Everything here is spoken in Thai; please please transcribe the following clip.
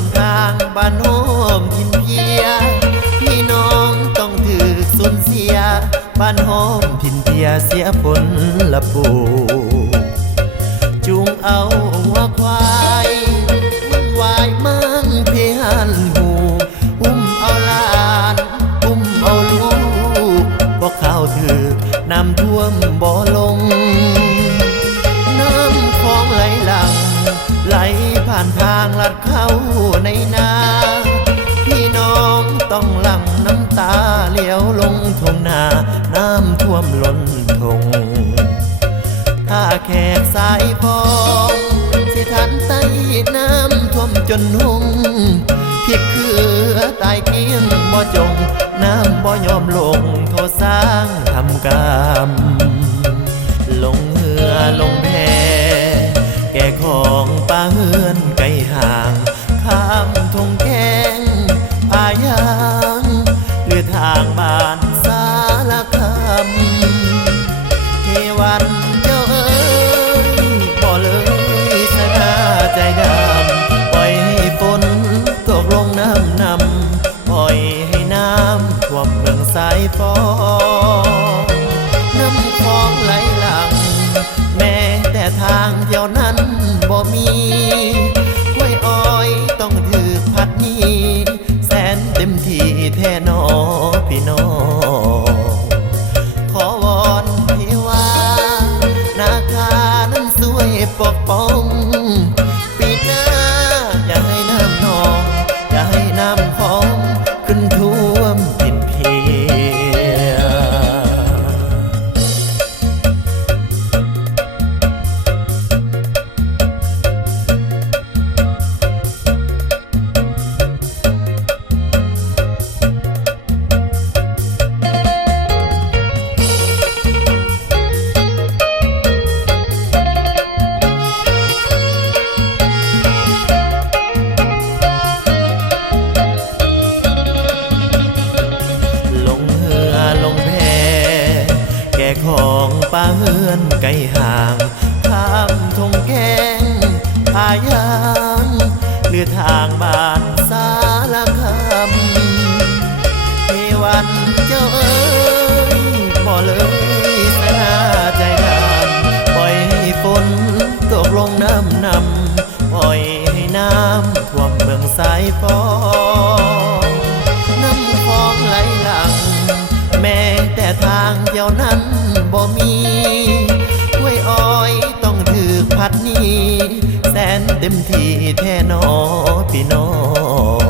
มทางบ้านโฮมทินเพียพี่น้องต้องถือสูญเสียบ้านโฮมทินเพียเสียผลละปูจูงเอาหัวควายวุ่นวายมั่งเพหันหูอุ้มเอาหลานอุ้มเอาลูกบ่เข้าถึกน้ำท่วมบ่ลงน้ำคลองไหลหลังไหลผ่านทางลัดเข้าในนาพี่น้องต้องหลั่งน้ำตาเลี้ยวลงทงนาน้ำท่วมล้นทงถ้าแขกสายฟองสิทันใต้น้ำท่วมจนหงพิกคือตายเกี้ยงบ่จงน้ำบ่ยอมลงโทษสร้างทำกรรมลงเหือลงแพแก่ของป้าเฮือนไกลห่างข้ามทงแกงพายางเลือทางบ้านสารคำเทวันเจ้าเอ๋ยบ่เลยสนาใจดำปล่อยให้ฝนตกลงน้ำนำปล่อยให้น้ำท่วมเมืองสายฟอน้ำคลองไหลหลังแม้แต่ทางเที่ยวนั้นบ่มีกล้วยอ้อยต้องถือพัดนี้แสนเต็มที่แท่นอพี่น้องขอวอนเทวานาคานั้นสวยปกป้องปีหน้าอย่าให้น้ำนองอย่าให้น้ำของขึ้นท่วมดินเพีย ของป้าเฮือนไกลห่างข้ามทงแกงพายางเลือทางบ้านสารคำเทวันเจ้าเอ๋ยบ่เลยสนาใจดำปล่อยให้ฝนตกลงน้ำนำปล่อยให้น้ำท่วมเมืองสายฟอน้ำคลองไหลหลังแม้แต่ทางเดียวนั้นบ่มีกล้วยอ้อยต้องถือพัดนี้แสนเต็มที่แท่นอพี่น้อง